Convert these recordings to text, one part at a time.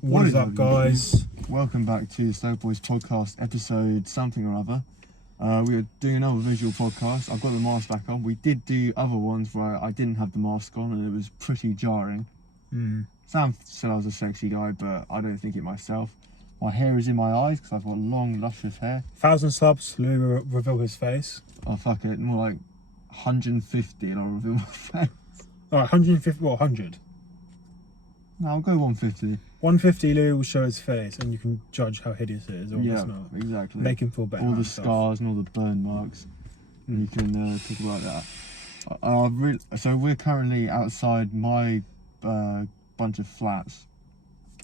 What is up, guys? Welcome back to the Slow Boys podcast, episode something or other. We are doing another visual podcast. I've got the mask back on. We did do other ones where I didn't have the mask on and it was pretty jarring. Sam said I was a sexy guy, but I don't think it myself. My hair is in my eyes because I've got long, luscious hair. 1,000 subs, Lou will reveal his face. Oh, fuck it. More like 150 and I'll reveal my face. Alright, 150, what, 100? No, I'll go 150. 150, Lou will show his face and you can judge how hideous it is or Yeah, it's not. exactly. Make him feel better. All the himself. scars and all the burn marks. And you can talk about that. So we're currently outside my bunch of flats,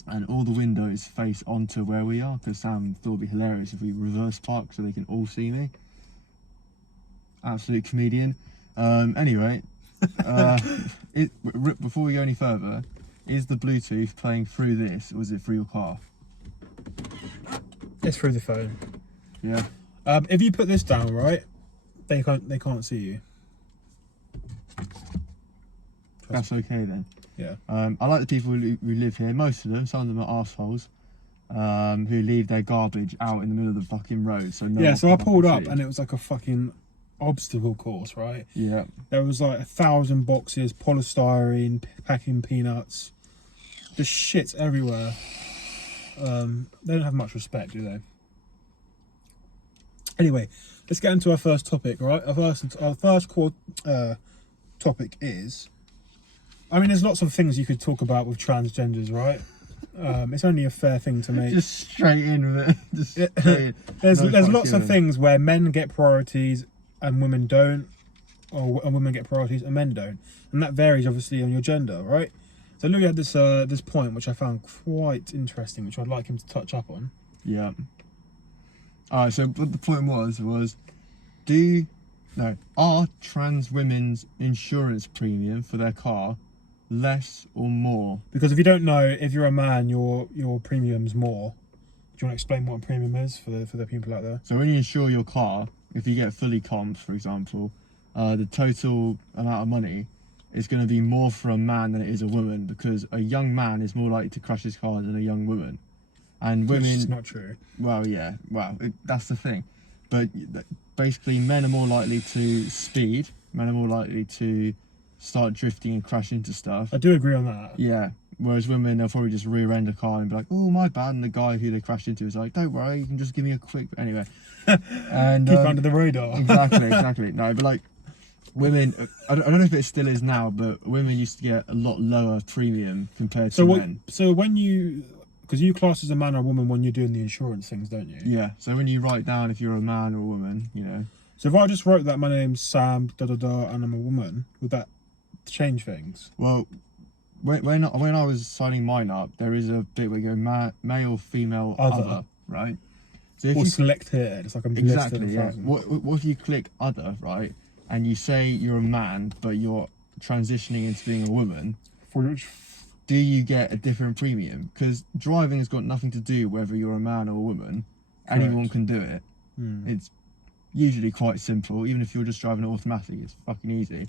and all the windows face onto where we are because Sam thought it'd be hilarious if we reverse park so they can all see me. Absolute comedian. Anyway, before we go any further, is the Bluetooth playing through this or is it through your car? It's through the phone. Yeah. If you put this down, right, they can't see you. That's okay then. Yeah. I like the people who live here. Most of them, some of them are arseholes, who leave their garbage out in the middle of the fucking road. So no. Yeah, one so I can pulled fucking up see. and it was like a fucking obstacle course, right? Yeah. There was like 1,000 boxes, polystyrene, packing peanuts. Just shit everywhere. They don't have much respect, do they? Anyway, let's get into our first topic, right? Our first core topic is... I mean, there's lots of things you could talk about with transgenders, right? It's only a fair thing to make. Just straight in with it. Just straight in. There's No lots of fucking- things where men get priorities and women don't, and women get priorities and men don't, and that varies obviously on your gender, right? So Louis had this point which I found quite interesting, which I'd like him to touch up on. Yeah. Alright, so what the point was are trans women's insurance premium for their car less or more? Because if you don't know, if you're a man, your premium's more. Do you want to explain what a premium is for the people out there? So when you insure your car, if you get fully comped, for example, the total amount of money is going to be more for a man than it is a woman, because a young man is more likely to crash his car than a young woman. And women... Which is not true. Well, yeah, that's the thing. But basically, men are more likely to speed. Men are more likely to start drifting and crash into stuff. I do agree on that. Yeah. Whereas women, they'll probably just rear end a car and be like, "Oh, my bad." And the guy who they crashed into is like, "Don't worry, you can just give me a quick." Anyway. And Keep under the radar. exactly. No, but like women, I don't know if it still is now, but women used to get a lot lower premium compared to men. So when you, because you class as a man or a woman when you're doing the insurance things, don't you? Yeah. So when you write down if you're a man or a woman, you know. So if I just wrote that my name's Sam, and I'm a woman, would that change things? Well, when I was signing mine up, there is a bit where you go male, female, other, right? So if Or you select here, it's like I'm exactly, yeah. What if you click other, right, and you say you're a man but you're transitioning into being a woman? For which, Do you get a different premium? Because driving has got nothing to do whether you're a man or a woman. Correct. Anyone can do it. It's usually quite simple. Even if you're just driving it automatically, it's fucking easy.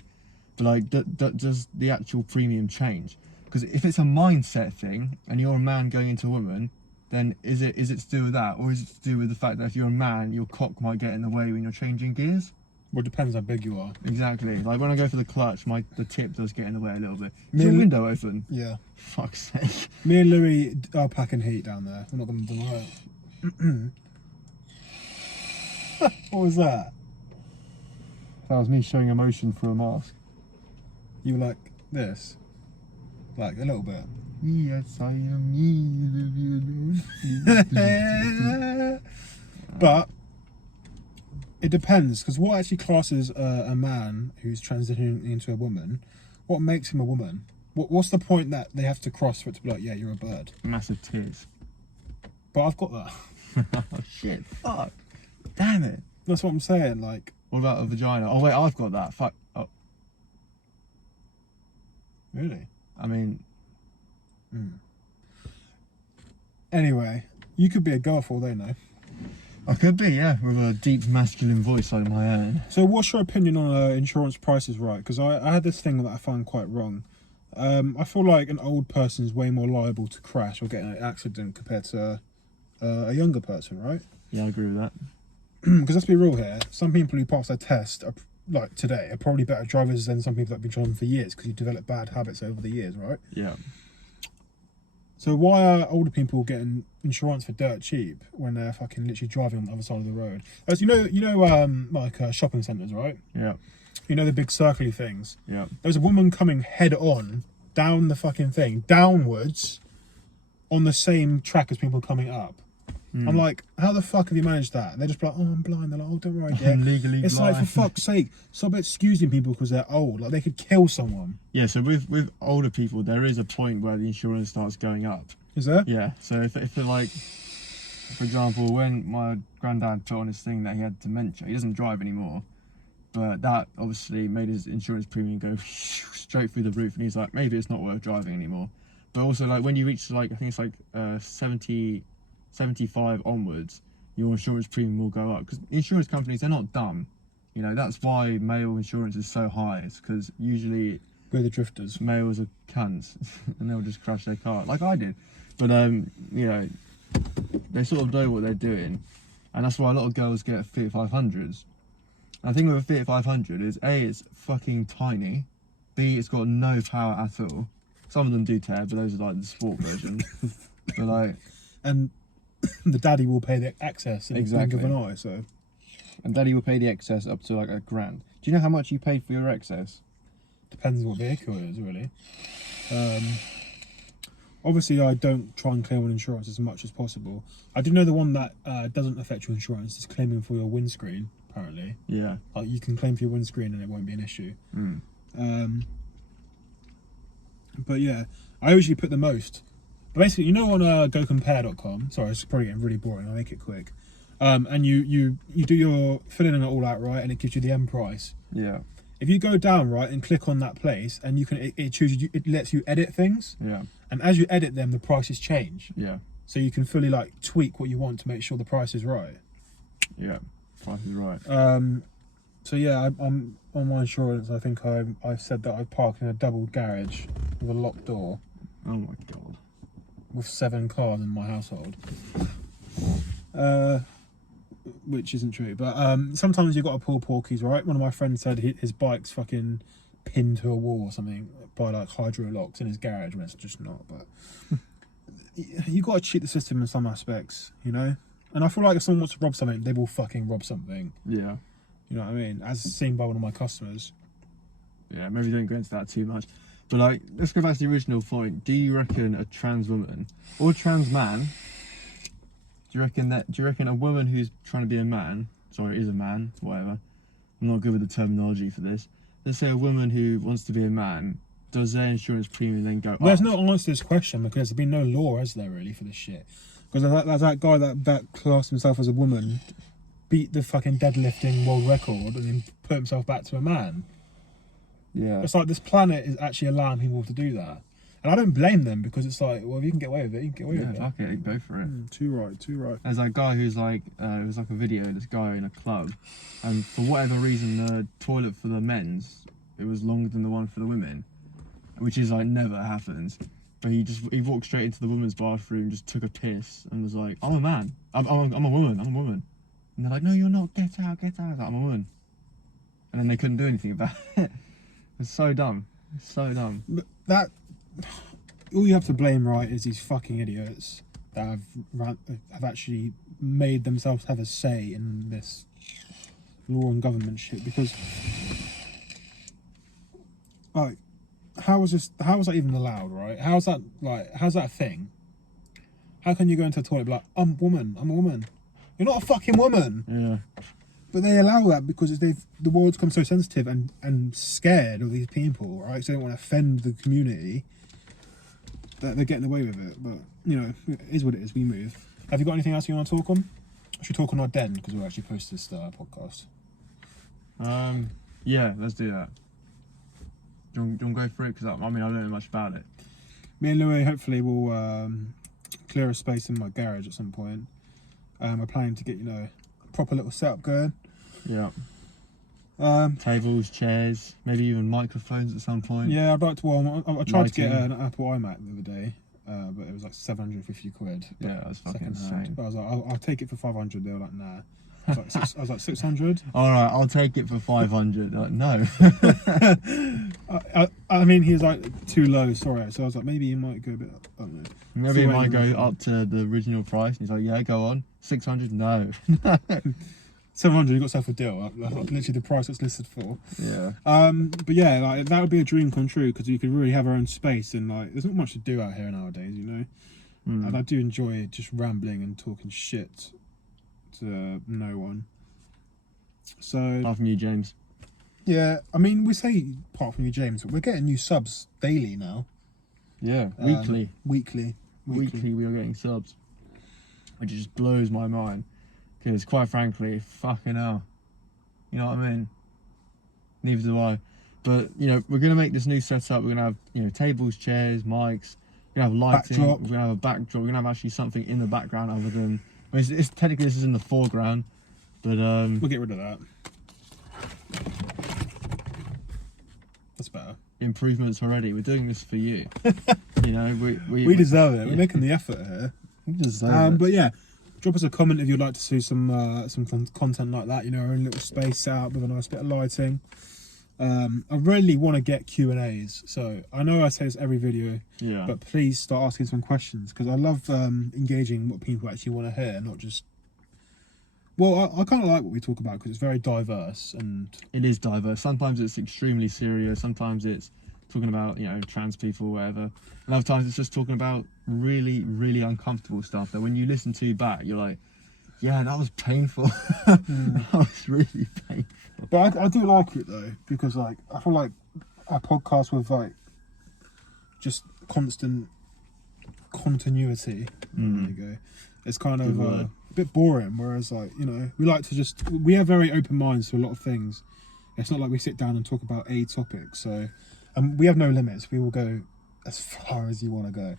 But like, does the actual premium change? Because if it's a mindset thing and you're a man going into a woman, then is it to do with that, or is it to do with the fact that if you're a man, your cock might get in the way when you're changing gears? well, it depends how big you are. Exactly. Like when I go for the clutch, the tip does get in the way a little bit. Is Me your and- window open? Yeah. Fuck's sake. Me and Louis are packing heat down there. I'm not going to deny it. What was that? That was me showing emotion through a mask. You were like this? Like a little bit. Yes, I am me. But it depends, because what actually classes a man who's transitioning into a woman? What makes him a woman? What's the point that they have to cross for it to be like, yeah, you're a bird? Massive tears. But I've got that. Oh shit, fuck. Damn it. That's what I'm saying. Like, What about a vagina? Oh wait, I've got that. Fuck. Oh, really? I mean, Anyway, you could be a girl for all they know. I could be, yeah, with a deep masculine voice like my own. So what's your opinion on insurance prices, right? Because I had this thing that I found quite wrong. I feel like an old person is way more liable to crash or get in an accident compared to a younger person, right? Yeah, I agree with that. Because let's be real here, some people who pass their test are, like today, are probably better drivers than some people that have been driving for years because you develop bad habits over the years, right? Yeah. So why are older people getting insurance for dirt cheap when they're fucking literally driving on the other side of the road? As like shopping centres, right? Yeah. You know the big circly things. Yeah. There's a woman coming head on down the fucking thing, downwards, on the same track as people coming up. I'm like, how the fuck have you managed that? And they're just like, oh, I'm blind. They're like, oh, don't worry, dear. I'm legally It's blind. like, for fuck's sake, stop excusing people because they're old. Like, they could kill someone. Yeah, so with older people, there is a point where the insurance starts going up. Is there? Yeah, so if it like, for example, when my granddad put on his thing that he had dementia, he doesn't drive anymore, but that obviously made his insurance premium go straight through the roof, and he's like, maybe it's not worth driving anymore. But also, like, when you reach, like, I think it's like 75 onwards, your insurance premium will go up, because insurance companies, they're not dumb. You know, that's why male insurance is so high. It's because usually We're the drifters. males are cunts and they'll just crash their car like I did. But you know, they sort of know what they're doing, and that's why a lot of girls get Fiat 500s. And the thing with a Fiat 500 is A, it's fucking tiny, B, it's got no power at all. Some of them do tear, but those are like the sport version. But like, And the daddy will pay the access in the blink of Exactly. an eye, so... And Daddy will pay the excess up to like £1,000. Do you know how much you paid for your excess? Depends what vehicle it is, really. Obviously, I don't try and claim on insurance as much as possible. I do know the one that doesn't affect your insurance is claiming for your windscreen, apparently. yeah. Like, you can claim for your windscreen and it won't be an issue. But yeah, I usually put the most. But basically, you know on gocompare.com, sorry, it's probably getting really boring, I'll make it quick. And you do your filling it all out, right, and it gives you the end price. Yeah. If you go down, right, and click on that place, and you can, it chooses you, it lets you edit things, Yeah. and as you edit them, the prices change. Yeah. So you can fully like tweak what you want to make sure the price is right. Yeah. Price is right. So yeah, I'm on my insurance. I think I've said that I park in a double garage with a locked door Oh my god. with 7 cars in my household. Which isn't true, but sometimes you've got to pull porkies, right? One of my friends said his bike's fucking pinned to a wall or something by like hydro locks in his garage when it's just not. But you got to cheat the system in some aspects, you know. And I feel like if someone wants to rob something, they will fucking rob something. Yeah. You know what I mean? As seen by one of my customers. Yeah, maybe don't go into that too much. But like, let's go back to the original point. Do you reckon a trans woman or a trans man? Do you reckon a woman who's trying to be a man, sorry, is a man, whatever. I'm not good with the terminology for this. Let's say a woman who wants to be a man, does their insurance premium then go up? There's no answer to this question because there's been no law, has there, really, for this shit? Because that guy that classed himself as a woman beat the fucking deadlifting world record and then put himself back to a man. Yeah. It's like this planet is actually allowing people to do that. And I don't blame them because it's like, well, if you can get away with it, you can get away Yeah, with it. fuck it, go for it. Too right, too right. There's that guy who's like, it was like a video of this guy in a club, and for whatever reason, the toilet for the men's, it was longer than the one for the women, which is like never happens. But he walked straight into the women's bathroom, just took a piss, and was like, I'm a man, I'm a woman, I'm a woman. And they're like, no, you're not, get out, get out. I was like, I'm a woman. And then they couldn't do anything about it. It's so dumb. It's so dumb. But that, all you have to blame, right, is these fucking idiots that have actually made themselves have a say in this law and government shit. Because, like, how is that even allowed, right? How's that a thing? How can you go into a toilet and be like, I'm a woman? You're not a fucking woman. Yeah. But they allow that because the world's become so sensitive and scared of these people, right? So they don't want to offend the community. That they're getting away with it. But, you know, it is what it is. We move. Have you got anything else you want to talk on? Should we talk on our den? Because we'll actually post this podcast. Yeah, let's do that. Do you want to go for it? Because I mean, I don't know much about it. Me and Louis hopefully will clear a space in my garage at some point. We're planning to get, you know, a proper little setup going. Yeah. Tables, chairs, maybe even microphones at some point. Yeah, I'd like to. Well, I tried to get Lighting. an Apple iMac the other day, but it was like 750 quid. Yeah, that's fucking Second hand. insane. But I was like, I'll take it for 500. They were like, nah. I was like 600. All right, I'll take it for 500. No. I mean, he was like too low. Sorry. So I was like, maybe he might go a bit up. I don't know. Maybe it So might go anyway. up to the original price. He's like, yeah, go on. 600? No. 700. You got yourself a deal. That's literally the price it's listed for. Yeah. But yeah, like that would be a dream come true because you could really have our own space and like there's not much to do out here nowadays, you know. And I do enjoy just rambling and talking shit to no one. So Apart from you, James. yeah, I mean we say apart from you, James, but we're getting new subs daily now. Yeah. Weekly. Weekly. Weekly, we are getting subs. Which just blows my mind. Because quite frankly, fucking hell. You know what I mean? Neither do I. But, you know, we're going to make this new setup. We're going to have, you know, tables, chairs, mics. We're going to have lighting. Backdrop. We're going to have a backdrop. We're going to have actually something in the background other than... I mean, it's technically this is in the foreground. But, We'll get rid of that. That's better. improvements already. We're doing this for you. You know, We deserve it. yeah. We're making the effort here. You deserve it. But yeah, drop us a comment if you'd like to see some content like that. You know, our own little space set up with a nice bit of lighting. I really want to get Q&As, so I know I say this every video, Yeah. but please start asking some questions because I love engaging what people actually want to hear, not just. Well, I kind of like what we talk about because it's very diverse and It is diverse. Sometimes it's extremely serious. Sometimes it's talking about, you know, trans people, whatever. And other times it's just talking about really, really uncomfortable stuff that when you listen to back, you're like, yeah, that was painful. That was really painful. But I do like it though because like I feel like our podcast with like just constant continuity. There you go. It's kind Good of word. a bit boring. Whereas like you know we like to we have very open minds to a lot of things. It's not like we sit down and talk about a topic. So we have no limits. We will go as far as you want to go.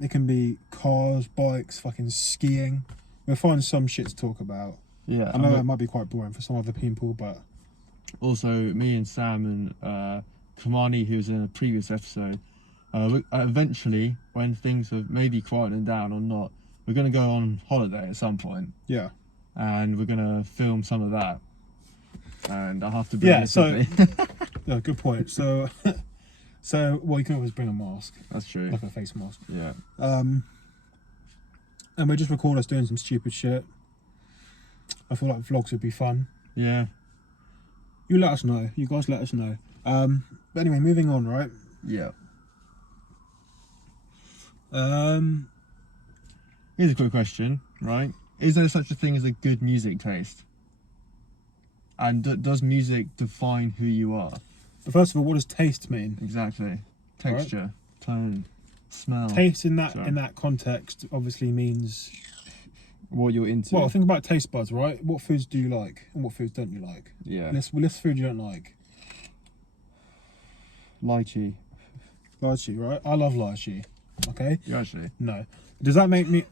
It can be cars, bikes, fucking skiing. We'll find some shit to talk about. Yeah. I know that might be quite boring for some other people, but Also, me and Sam and Kamani, who was in a previous episode, eventually, when things have maybe quieted down or not, we're going to go on holiday at some point. yeah. And we're going to film some of that. And I'll have to bring Yeah, this so- with me. Yeah, good point. So, well, you can always bring a mask, That's true. like a face mask. Yeah. And we just record us doing some stupid shit. I feel like vlogs would be fun. Yeah. You let us know. You guys let us know. But anyway, moving on, right? Yeah. Um, Here's a quick question, right? Is there such a thing as a good music taste? And does music define who you are? but first of all, what does taste mean? Exactly. Texture, tone, smell. Taste in that Sorry. in that context obviously means. What you're into. Well, think about taste buds, right? What foods do you like, and what foods don't you like? Yeah. List food you don't like. Lychee. Lychee, right? I love lychee. Okay. You actually. No. Does that make me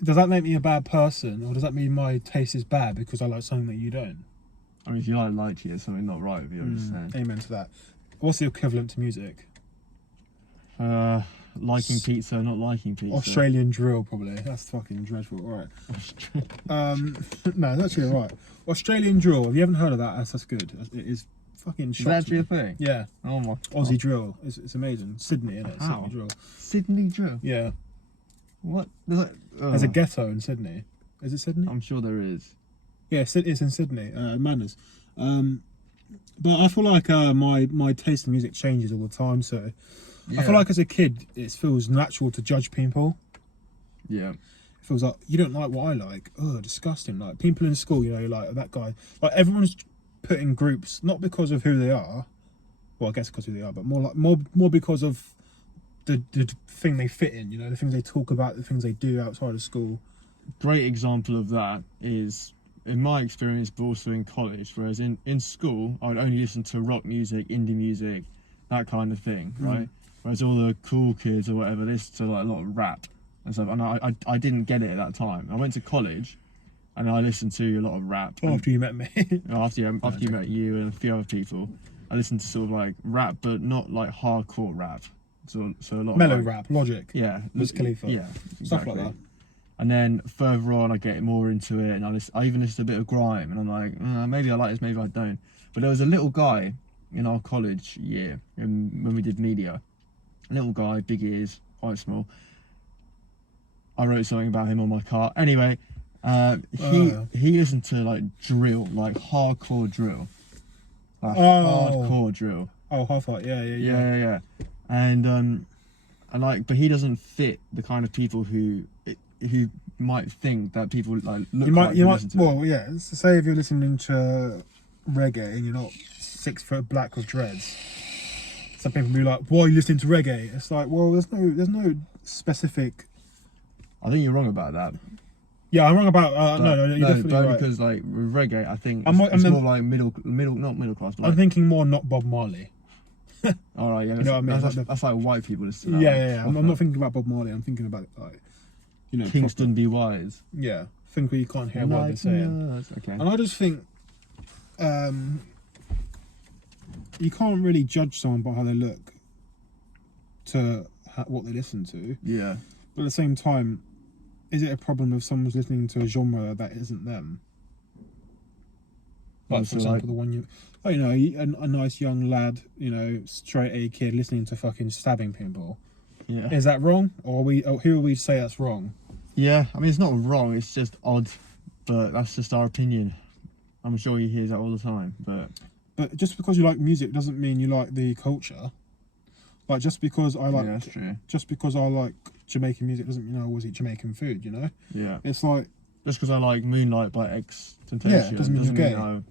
a bad person, or does that mean my taste is bad because I like something that you don't? I mean, if you like lychee, there's something not right with you. I'm just saying. Amen to that. What's the equivalent to music? Liking pizza, not liking pizza. Australian drill, probably. That's fucking dreadful. All right. No, it's actually all right. Australian drill. If you haven't heard of that, that's good. It is fucking. Is that shocks actually me. a thing? Yeah, Oh my. Aussie drill. It's amazing. Sydney, innit? How? Sydney drill. Sydney drill. Yeah. What? There's There's a ghetto in Sydney. Is it Sydney? I'm sure there is. Yeah, it's in Sydney. Manners. But I feel like my taste in music changes all the time. So I feel like as a kid, it feels natural to judge people. Yeah. It feels like you don't like what I like. Oh, disgusting! Like people in school, you know, like that guy. Like everyone's put in groups not because of who they are. Well, I guess because of who they are, but more because of the thing they fit in. You know, the things they talk about, the things they do outside of school. Great example of that is in my experience, but also in college. Whereas in school, I would only listen to rock music, indie music, that kind of thing, right? Whereas all the cool kids or whatever listen to like a lot of rap and stuff. And I didn't get it at that time. I went to college, and I listen to a lot of rap. And After you met me. after you met you and a few other people, I listen to sort of like rap, but not like hardcore rap. So a lot Mellow of like, rap, Logic. yeah, Wiz Khalifa. yeah, Stuff like that. And then further on, I get more into it, and I even listen to a bit of grime, and I'm like, maybe I like this, maybe I don't. But there was a little guy in our college year, when we did media, a little guy, big ears, quite small. I wrote something about him on my car. Anyway, he listened to like drill, like hardcore drill, like hardcore drill. Oh, Hi-Fi. Yeah. And like, but he doesn't fit the kind of people who might think that people like look listen to it. Well, yeah. So say if you're listening to reggae and you're not 6 foot black with dreads, some people will be like, "Why are you listening to reggae?" It's like, well, there's no specific. I think you're wrong about that. Yeah, I'm wrong about. No, you're definitely but right. because like with reggae, I think I'm it's more like not middle class. But I'm like, thinking more not Bob Marley. all right, yeah, You know what I mean? That's like white people listen to that. Yeah. I'm not thinking about Bob Marley. I'm thinking about like, Kingston proper, Be Wise. Yeah, think where you can't hear what they're saying. Okay. And I just think, you can't really judge someone by how they look to what they listen to. Yeah. But at the same time, is it a problem if someone's listening to a genre that isn't them? Like, for example, the one a nice young lad, straight A kid listening to fucking stabbing people. Yeah. Is that wrong? Or who will we say that's wrong? Yeah, I mean, it's not wrong, it's just odd, but that's just our opinion. I'm sure he hears that all the time, But just because you like music doesn't mean you like the culture. Like, just because I like... Yeah, that's true. Just because I like Jamaican music doesn't mean I always eat Jamaican food, Yeah. It's like... Just because I like Moonlight by XXXTentacion Yeah, it doesn't mean you're gay. I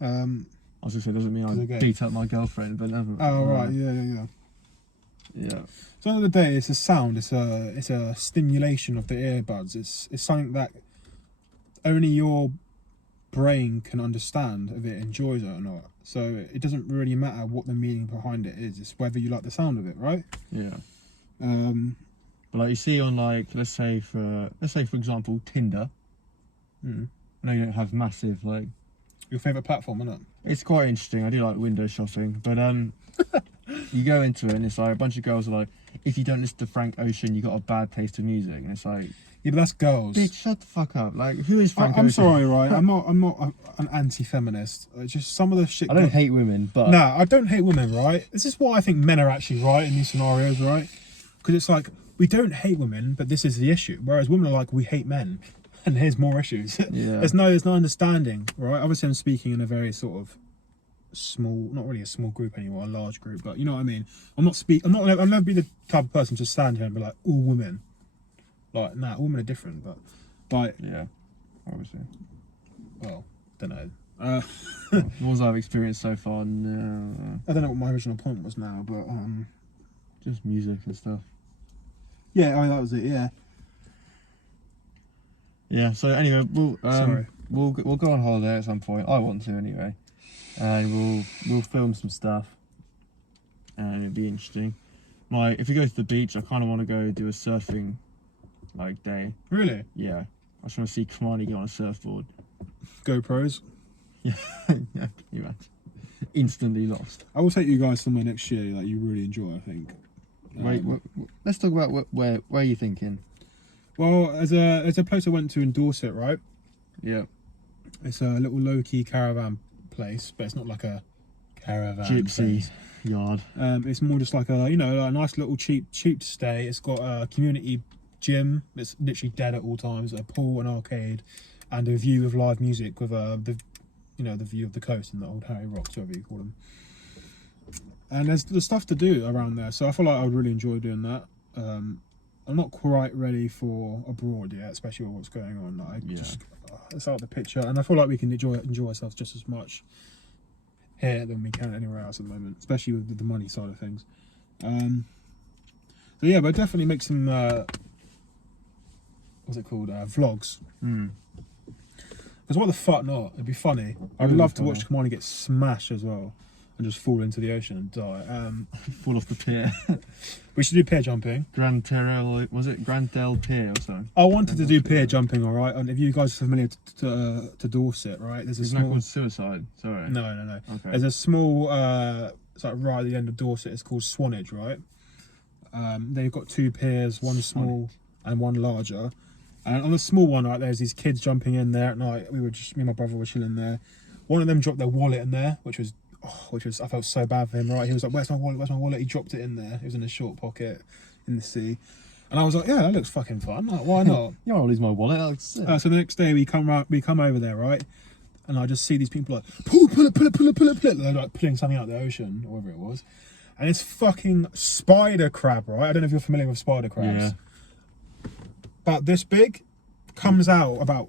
was going to say, doesn't mean Because I they're gay. beat up my girlfriend, but never. Oh, right, yeah. Yeah. So at the end of the day, it's a sound. It's a stimulation of the earbuds. It's something that only your brain can understand if it enjoys it or not. So it doesn't really matter what the meaning behind it is. It's whether you like the sound of it, right? Yeah. But like you see on like, let's say for example, Tinder. I know you don't have massive like. Your favourite platform, isn't it? It's quite interesting. I do like window shopping, but you go into it and it's like a bunch of girls are like, if you don't listen to Frank Ocean, you got a bad taste of music, and it's like, yeah, but that's girls. bitch, shut the fuck up. Like, who is Frank Ocean? I'm sorry, right? I'm not an anti-feminist. Just some of the shit. I don't hate women, but No, I don't hate women, right? This is why I think men are actually right in these scenarios, right? Because it's like, we don't hate women, but this is the issue. Whereas women are like, we hate men, and here's more issues. Yeah. There's no understanding, right? Obviously, I'm speaking in a very sort of small, not really a small group anymore, a large group, but you know what I mean. I'll never be the type of person to stand here and be like, all women. Like, nah, all women are different, but Yeah, obviously. well, don't know. The ones I've experienced so far, no. I don't know what my original point was now, but Just music and stuff. yeah, that was it. Yeah. Yeah. So anyway, Sorry. we'll go on holiday at some point. I want to anyway, and we'll film some stuff, and it'll be interesting. If we go to the beach, I kind of want to go do a surfing, like day. Really? Yeah. I just want to see Kamani get on a surfboard. GoPros. Yeah. Yeah. You imagine. Instantly lost. I will take you guys somewhere next year that you really enjoy, I think. Wait, let's talk about where are you thinking? Well, there's a place I went to in Dorset, right? Yeah. It's a little low-key caravan place, but it's not like a caravan Gypsy place. yard. It's more just like a nice little cheap to stay. It's got a community gym. It's literally dead at all times. A pool, an arcade, and a view of live music with the view of the coast and the old Harry Rocks, whatever you call them. And there's stuff to do around there, so I feel like I would really enjoy doing that. I'm not quite ready for abroad yet, especially with what's going on. It's out of the picture, and I feel like we can enjoy ourselves just as much here than we can anywhere else at the moment, especially with the money side of things. So yeah, but definitely make some what's it called, vlogs. Because what the fuck not? It'd be funny. I'd love to watch Kamani get smashed as well. and just fall into the ocean and die. Fall off the pier. We should do pier jumping. Grand Terrell, was it Grand Del Pier or something? I wanted to do pier jumping, all right. And if you guys are familiar to Dorset, right? There's a Isn't that small. called suicide? Sorry. No. Okay. There's a small. It's like right at the end of Dorset. It's called Swanage, right? They've got two piers, one small and one larger. And on the small one, right, there's these kids jumping in there at night. Me and my brother were chilling there. One of them dropped their wallet in there, which was I felt so bad for him, right? He was like, "Where's my wallet? Where's my wallet?" He dropped it in there. It was in his short pocket in the sea. And I was like, "Yeah, that looks fucking fun. Like, why not?" You don't lose my wallet. That's sick. So the next day we come over there, right? And I just see these people like pull it. They're like pulling something out of the ocean, or whatever it was. And it's fucking spider crab, right? I don't know if you're familiar with spider crabs. Yeah. About this big, comes out about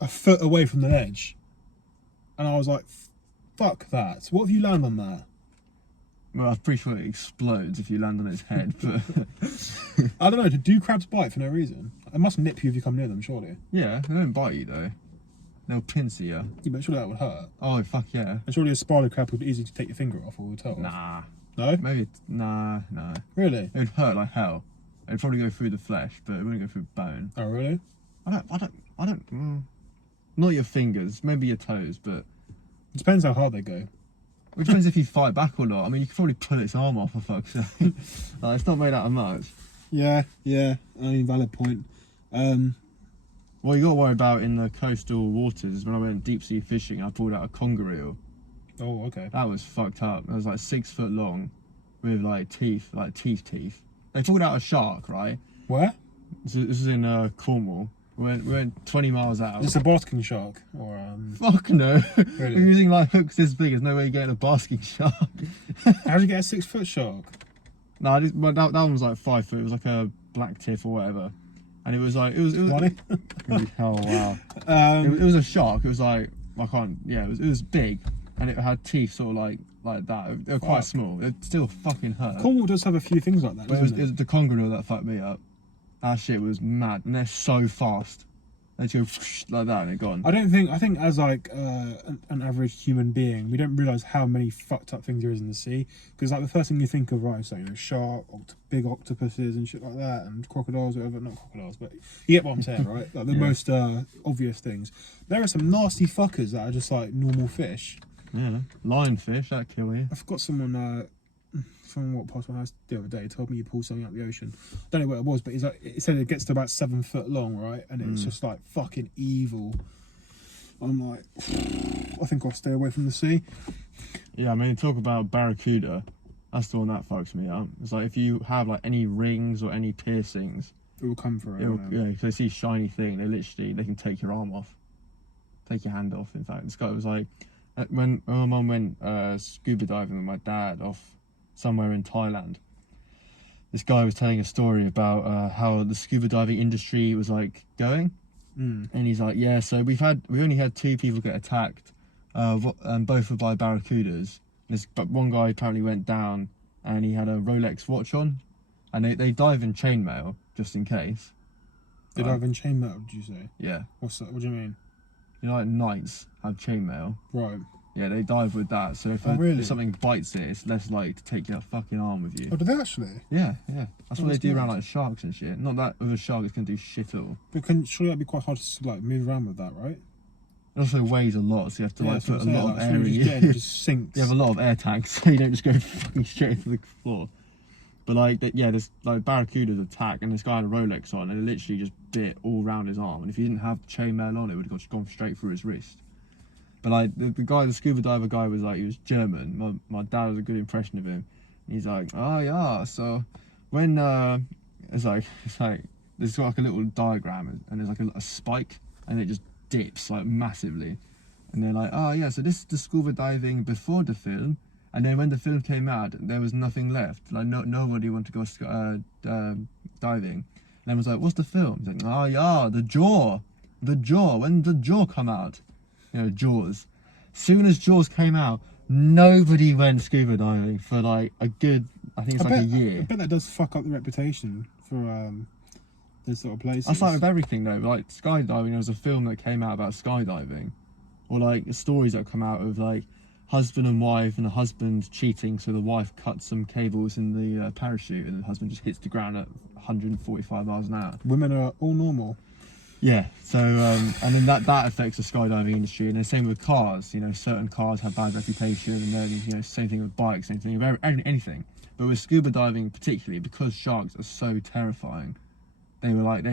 a foot away from the ledge. And I was like, fuck that. What if you land on that? Well, I'm pretty sure it explodes if you land on its head, but I don't know, do crabs bite for no reason? It must nip you if you come near them, surely. yeah, they don't bite you though. They'll pincer you. Yeah, but surely that would hurt. Oh fuck yeah. And surely a spider crab would be easy to take your finger off or toe off. Nah. No? Maybe no. Really? It would hurt like hell. It'd probably go through the flesh, but it wouldn't go through bone. Oh, really? I don't. Not your fingers, maybe your toes, but It depends how hard they go. it depends if you fight back or not. I mean, you could probably pull its arm off for fuck's sake. Like, it's not made out of much. Yeah. I mean, valid point. What you got to worry about in the coastal waters is when I went deep sea fishing, I pulled out a conger eel. Oh, okay. That was fucked up. It was like 6 foot long, with like teeth, like teeth. They pulled out a shark, right? Where? This is in Cornwall. We went 20 miles out. Is this a basking shark? Or, Fuck no. Really? We're using like hooks this big. There's no way you're getting a basking shark. How'd you get a 6-foot shark? No, that one was like 5 foot. It was like a black tip or whatever. And it was like, it was Money? oh wow. Um, It was a shark. It was like, it was big. And it had teeth sort of like that. They were quite Fuck. small. It still fucking hurt. Cornwall does have a few things like that, But doesn't it was the conger eel that fucked me up. That shit was mad. And they're so fast. They go like that and they're gone. I think as like an average human being, we don't realise how many fucked up things there is in the sea. Because like the first thing you think of, right, so shark, big octopuses and shit like that, and crocodiles, whatever. Not crocodiles, but you get what I'm saying, right? Like the Yeah. most obvious things. There are some nasty fuckers that are just like normal fish. Yeah. Lionfish, that'd kill you. I've got someone walked past my house the other day, told me you pulled something out of the ocean. Don't know what it was, but he's like, it said it gets to about 7 foot long, right? And it's just like fucking evil. I'm like, I think I'll stay away from the sea. Yeah, I mean, talk about barracuda. That's the one that fucks me up. It's like if you have like any rings or any piercings, It will come for it. if they see a shiny thing, they can take your arm off, take your hand off. In fact, this guy was like, when my mum went scuba diving with my dad off somewhere in Thailand. This guy was telling a story about how the scuba diving industry was like going, and he's like, yeah, so we only had 2 people get attacked, and both were by barracudas. But one guy apparently went down, and he had a Rolex watch on, and they dive in chainmail just in case. They dive in chainmail, did you say? Yeah, What's that? What do you mean? you know, like knights have chainmail. Right. Yeah, they dive with that. So Really? if something bites it, it's less likely to take your fucking arm with you. Oh, do they actually? Yeah. That's what they that's do around mad. like sharks and shit. Not that with a shark, it's gonna do shit all. But surely that'd be quite hard to like move around with that, right? It also weighs a lot, so you have to like that's what put a I'm lot saying, of like, air as in soon as you get in, you. it just sinks. You have a lot of air tanks, so you don't just go fucking straight into the floor. But like, there's like barracudas attack, and this guy had a Rolex on, and it literally just bit all round his arm. And if he didn't have chainmail on, it would have just gone straight through his wrist. But like the scuba diver guy was like, he was German. My dad has a good impression of him. And he's like, oh yeah, so when it's like there's like a little diagram, and there's like a spike, and it just dips like massively. And they're like, oh yeah, so this is the scuba diving before the film, and then when the film came out, there was nothing left. Like nobody wanted to go diving. And then was like, what's the film? He's like, oh yeah, the Jaw. When did Jaw come out? You know, Jaws. Soon as Jaws came out, nobody went scuba diving for like a good, I think it's I like a bet year. that does fuck up the reputation for those sort of places. That's like with everything though. Like skydiving, there was a film that came out about skydiving, or like stories that come out of like husband and wife, and the husband cheating, so the wife cuts some cables in the parachute, and the husband just hits the ground at 145 miles an hour. Women are all normal. Yeah, so and then that affects the skydiving industry, and the same with cars. You know, certain cars have bad reputation, and then same thing with bikes, same thing with anything. But with scuba diving particularly, because sharks are so terrifying, they were like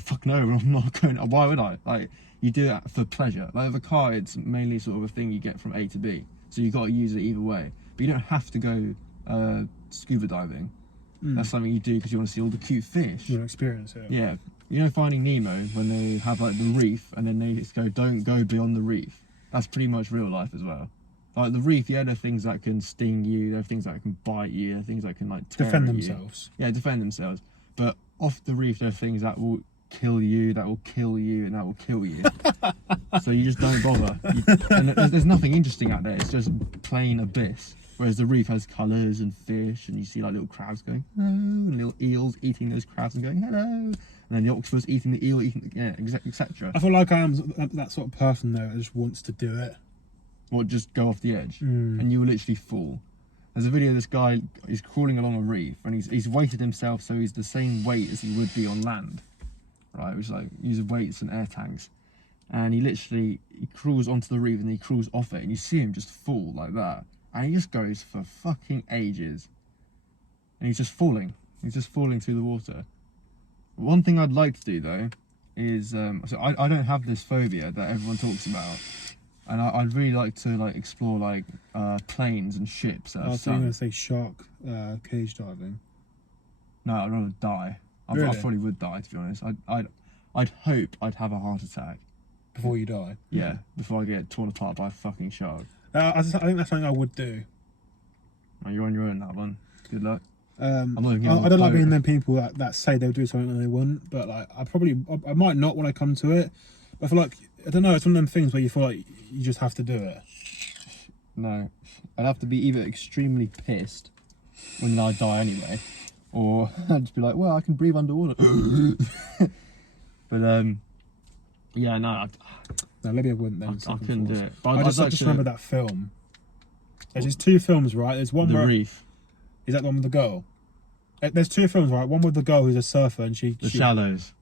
fuck no, I'm not going. Why would I? Like, you do it for pleasure. Like with a car, it's mainly sort of a thing you get from A to B, so you got to use it either way. But you don't have to go scuba diving. That's something you do because you want to see all the cute fish. You want to experience it. Yeah. Finding Nemo, when they have like the reef and then they just go, don't go beyond the reef. That's pretty much real life as well. Like the reef, there are things that can sting you, there are things that can bite you, there are things that can like tear Defend you. themselves. Yeah, defend themselves. But off the reef, there are things that will kill you, that will kill you, and that will kill you. So you just don't bother. And there's nothing interesting out there. It's just plain abyss. Whereas the reef has colours and fish, and you see like little crabs going hello, and little eels eating those crabs and going hello, and then the octopus eating the eel, etc. I feel like I am that sort of person though that just wants to do it. Or just go off the edge, and you will literally fall. There's a video of this guy, he's crawling along a reef, and he's weighted himself so he's the same weight as he would be on land, right? Which is like using weights and air tanks, and he crawls onto the reef and he crawls off it, and you see him just fall like that. And he just goes for fucking ages. And he's just falling. He's just falling through the water. One thing I'd like to do though is, so I don't have this phobia that everyone talks about. And I'd really like to explore planes and ships that I have was going to sunk. say shark cage diving. No, I'd rather die. I Really? probably would die, to be honest. I'd hope I'd have a heart attack. Before you die. Yeah, before I get torn apart by a fucking shark. I think that's something I would do. Oh, you're on your own, that one. Good luck. I'm not even I gonna don't like vote. being them people that say they'll do something and they wouldn't. But like, I might not when I come to it. But I feel like, I don't know, it's one of them things where you feel like you just have to do it. No, I'd have to be either extremely pissed when I die anyway, or I'd just be like, well, I can breathe underwater. But yeah, no, No, maybe I wouldn't then. I second couldn't do thoughts. it. But I I'd just like to- remember that film. There's two films, right? There's one the where reef, is that the one with the girl? There's two films, right? One with the girl who's a surfer and she Shallows.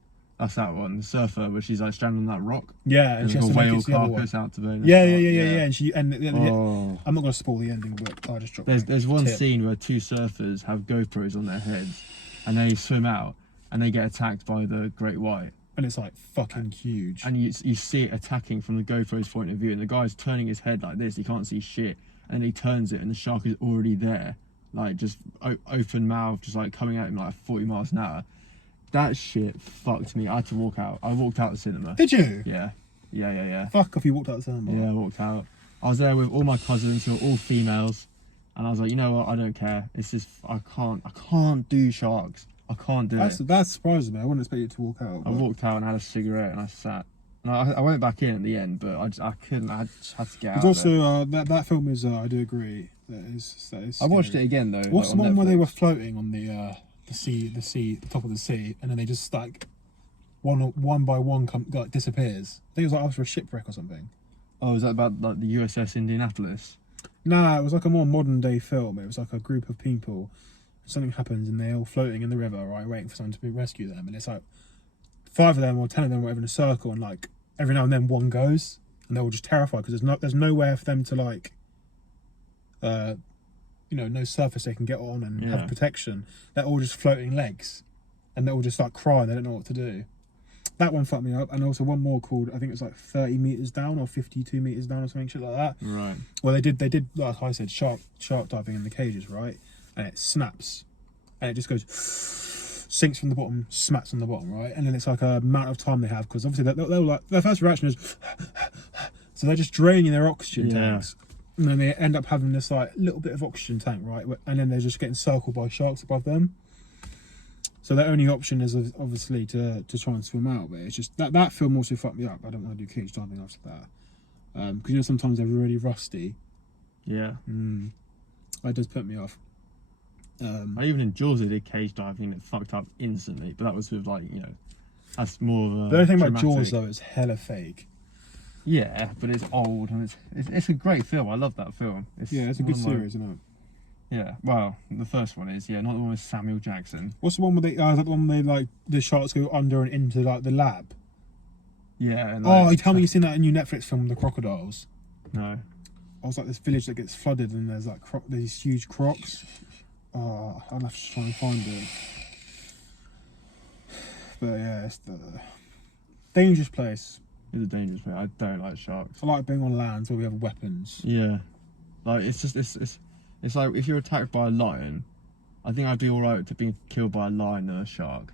That's that one. The surfer, where she's like stranded on that rock. yeah, and There's she like has a to make whale it to the other one. carcass out to the Yeah. And she Oh, I'm not gonna spoil the ending, but I just dropped. There's my one tip. scene where two surfers have GoPros on their heads, and they swim out, and they get attacked by the great white. And it's like fucking huge. And you see it attacking from the GoPro's point of view, and the guy's turning his head like this, he can't see shit, and he turns it and the shark is already there, like just open mouth, just like coming at him like 40 miles an hour. That shit fucked me. I had to walk out. I walked out the cinema. Did you? Yeah. Fuck if you walked out the cinema. Yeah, I walked out. I was there with all my cousins who are all females, and I was like, you know what, I don't care. It's just, I can't do sharks. I can't do it. That surprises me. I wouldn't expect you to walk out. I walked out and had a cigarette and I sat. And I went back in at the end, but I couldn't. I just had to get out. There's of there. also that film is. I do agree. That is. I watched it scary. again though. What's like, the on one where they Netflix. were floating on the top of the sea, and then they just like one by one disappears? I think it was like after a shipwreck or something. Oh, was that about like the USS Indianapolis? Nah, it was like a more modern day film. It was like a group of people. Something happens and they're all floating in the river, right, waiting for someone to rescue them. And it's like 5 of them or 10 of them, whatever, in a circle, and like every now and then one goes, and they're all just terrified because there's nowhere for them to like, no surface they can get on and have protection. They're all just floating legs, and they're all just like crying. They don't know what to do. That one fucked me up, and also one more called, I think it was like 30 meters down or 52 meters down or something shit like that. Right. Well, they did like I said, shark diving in the cages, right? And it snaps, and it just goes, sinks from the bottom, smacks on the bottom, right? And then it's like a amount of time they have, because obviously they're like, their first reaction is, so they're just draining their oxygen tanks, and then they end up having this like little bit of oxygen tank, right? And then they're just getting circled by sharks above them. So their only option is obviously to try and swim out, but it's just that film also fucked me up. I don't want to do cage diving after that, because sometimes they're really rusty. Yeah. That does put me off. I even in Jaws they did cage diving and it fucked up instantly, but that was with that's more of a The only thing about dramatic. Jaws though is hella fake. Yeah, but it's old and it's a great film. I love that film. It's a one good of my- series, isn't it? Yeah, well, the first one is, not the one with Samuel Jackson. What's the one where they? Is that the one where they, like the sharks go under and into like the lab? Yeah. And, Oh, you tell me you've seen that new Netflix film, The Crocodiles. No. I was like this village that gets flooded and there's like these huge crocs. Oh, I'll have to try and find it. But yeah, it's the dangerous place. It's a dangerous place. I don't like sharks. I like being on lands where we have weapons. Yeah. Like, it's like if you're attacked by a lion, I think I'd be alright to being killed by a lion than a shark.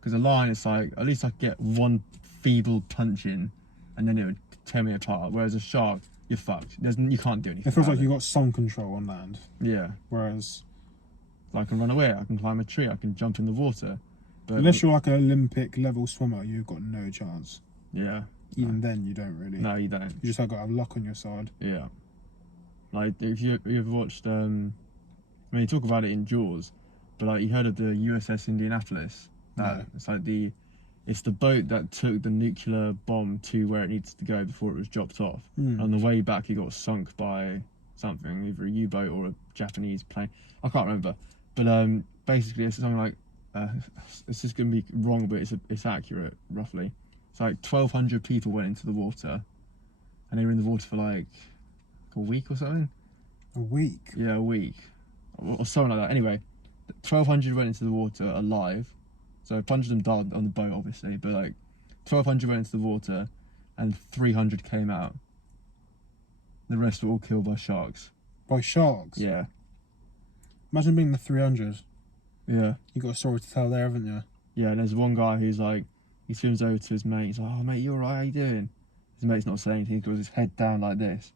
Because a lion, it's like, at least I could get one feeble punch in and then it would tear me apart. Whereas a shark, you're fucked. You can't do anything. It feels about like you've got some control on land. Yeah. Whereas, I can run away, I can climb a tree, I can jump in the water. But unless you're like an Olympic level swimmer, you've got no chance. Yeah. Even then, you don't really. No, you don't. You just have got to have luck on your side. Yeah. Like, if you ever watched, I mean, you talk about it in Jaws, but like, you heard of the USS Indianapolis? No. It's the boat that took the nuclear bomb to where it needs to go before it was dropped off. On the way back, it got sunk by something, either a U-boat or a Japanese plane. I can't remember. But basically, it's something like, it's just going to be wrong, but it's accurate, roughly. It's like 1,200 people went into the water, and they were in the water for like a week or something. A week. Yeah, a week, or something like that. Anyway, 1,200 went into the water alive. So 100 of them died on the boat, obviously, but like 1,200 went into the water, and 300 came out. The rest were all killed by sharks. By sharks. Yeah, Imagine being the 300. yeah, You got a story to tell there, haven't you? yeah. And there's one guy who's like, he swims over to his mate. He's like, "Oh mate, you alright? How you doing?" His mate's not saying anything. He goes his head down like this.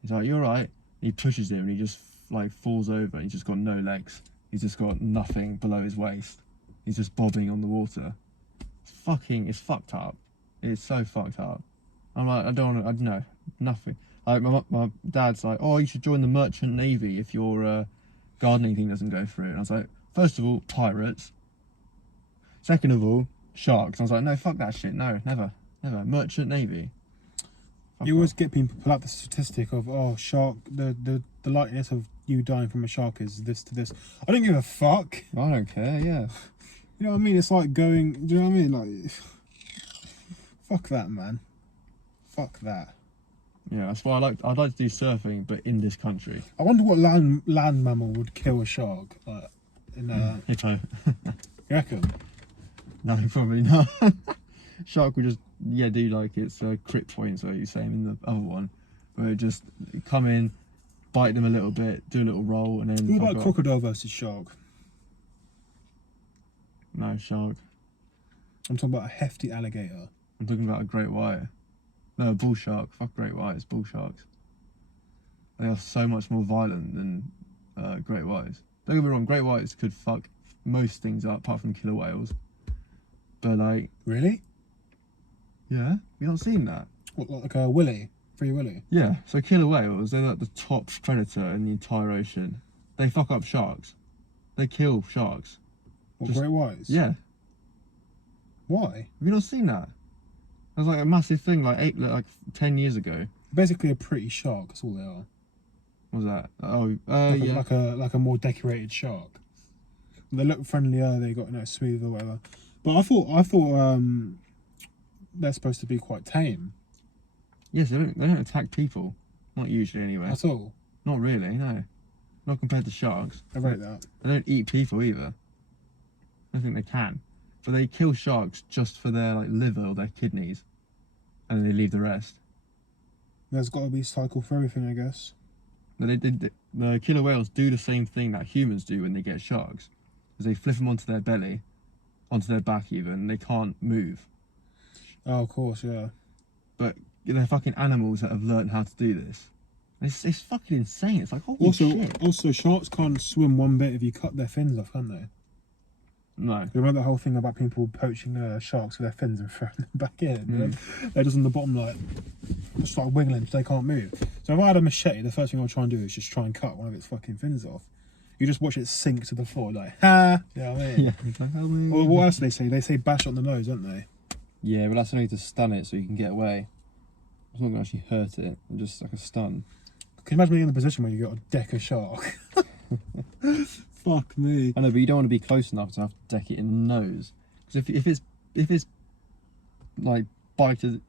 He's like, "You alright?" He pushes him, and he just like falls over. He's just got no legs. He's just got nothing below his waist. He's just bobbing on the water. It's fucked up. It's so fucked up. I'm like, I don't know, nothing. Like, my dad's like, "Oh, you should join the merchant navy if your gardening thing doesn't go through." And I was like, first of all, pirates. Second of all, sharks. And I was like, no, fuck that shit. No, never. Merchant navy. Fuck You always off. get people pull out the statistic of, oh, shark, the likeliness of you dying from a shark is this to this. I don't give a fuck. I don't care. Yeah. You know what I mean? It's like going, do you know what I mean? Like, fuck that, man. Fuck that. Yeah, that's why I'd like to do surfing, but in this country. I wonder what land mammal would kill a shark. Like, Hippo. you reckon? No, probably not. Shark would just, do like its crit points, like you're saying in the other one, where it just come in, bite them a little bit, do a little roll, and then. What about fuck off. crocodile versus shark? No, shark. I'm talking about a hefty alligator. I'm talking about a great white. No, a bull shark. Fuck great whites, bull sharks. They are so much more violent than great whites. Don't get me wrong, great whites could fuck most things up apart from killer whales. But like, Really? yeah, you not seen that? What, like a willy? Free willy? Yeah, so killer whales, they're like the top predator in the entire ocean. They fuck up sharks. They kill sharks. What, Just- great whites? Yeah, Why? have you not seen that? That was like a massive thing like 10 years ago. Basically a pretty shark, that's all they are. What was that? Oh, Like, yeah. like a more decorated shark. They look friendlier, they got smooth or whatever. But I thought they're supposed to be quite tame. Yes, they don't attack people. Not usually anyway. At all. Not really, no. Not compared to sharks. I rate that. They don't eat people either. I don't think they can. But they kill sharks just for their like liver or their kidneys. And then they leave the rest. There's got to be a cycle for everything, I guess. But the killer whales do the same thing that humans do when they get sharks. Is they flip them onto their belly, onto their back even, and they can't move. Oh, of course, yeah. But they're fucking animals that have learned how to do this. It's fucking insane. It's like, holy shit. Also, sharks can't swim one bit if you cut their fins off, can they? No. You remember the whole thing about people poaching sharks with their fins and throwing them back in? They're just on the bottom, like, just like wiggling so they can't move. So if I had a machete, the first thing I'll try and do is just try and cut one of its fucking fins off. You just watch it sink to the floor, like, ha! You know what I mean? Yeah. It's like, help me. Or what else do they say? They say bash on the nose, don't they? Yeah, but that's only to stun it so you can get away. It's not gonna actually hurt it. It's just like a stun. Can you imagine being in the position where you got a deck of shark? Fuck me. I know, but you don't want to be close enough to have to deck it in the nose. Because if it's like bitten.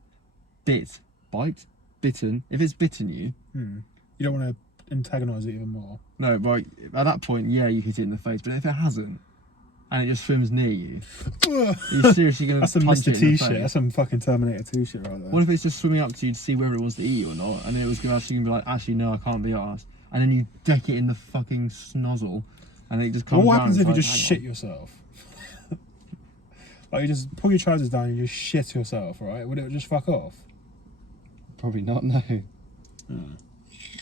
If it's bitten you, You don't want to antagonise it even more. no, right, at that point, yeah, you hit it in the face. But if it hasn't, and it just swims near you, you're seriously going That's to some punch Mr. it in T the shit. face. That's some fucking Terminator 2 shit right there. What if it's just swimming up to you to see whether it wants to eat you or not, and then it was going to actually be like, actually, no, I can't be arsed. And then you deck it in the fucking snozzle, and it just comes What down happens and if you it's just like, shit hang yourself? Like you just pull your trousers down and you just shit yourself, right? Would it just fuck off? probably not. No.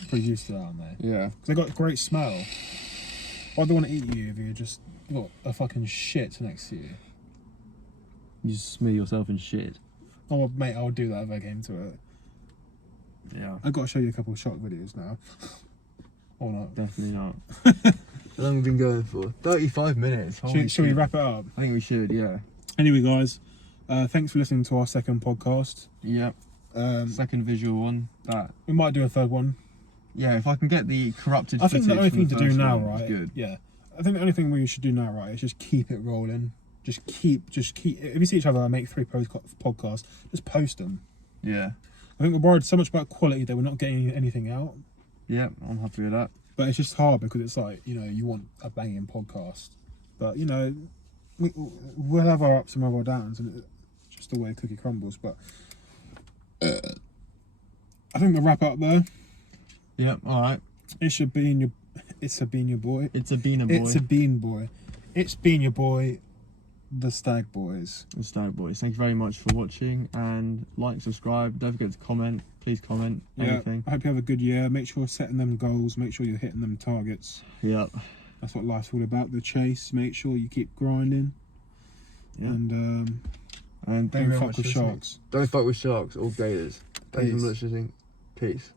Pretty used to that, aren't they? Yeah. Because they got a great smell. Why'd they want to eat you if you just got a fucking shit next to you? You just smear yourself in shit. Oh, well, mate, I'll do that if I came to it. on. Yeah, I've got to show you a couple of shark videos now. Or not. definitely not. How long have we been going for? 35 minutes. Should we wrap it up? I think we should, yeah. Anyway, guys, thanks for listening to our second podcast. Yep. Second visual one. That. We might do a third one. Yeah, if I can get the corrupted I think the footage only from thing to do first now, one, right? is good. Yeah. I think the only thing we should do now, right, is just keep it rolling. Just keep. If we see each other and make 3 podcasts, just post them. Yeah. I think we're worried so much about quality that we're not getting anything out. Yep, I'm happy with that. But it's just hard because it's like, you know, you want a banging podcast. But, you know, we'll have our ups and our downs, and it's just the way a cookie crumbles. But I think we'll wrap up there. Yep, alright. It's a bean your boy. It's a beaner boy. It's a bean boy. It's been your boy, the Stag Boys. The Stag Boys. Thank you very much for watching, and like, subscribe. Don't forget to comment. Please comment anything. I hope you have a good year. Make sure you're setting them goals. Make sure you're hitting them targets. Yep. That's what life's all about. The chase. Make sure you keep grinding. Yeah. And And don't fuck with sharks. Don't fuck with sharks or gators. Thank you Peace. for listening. Peace.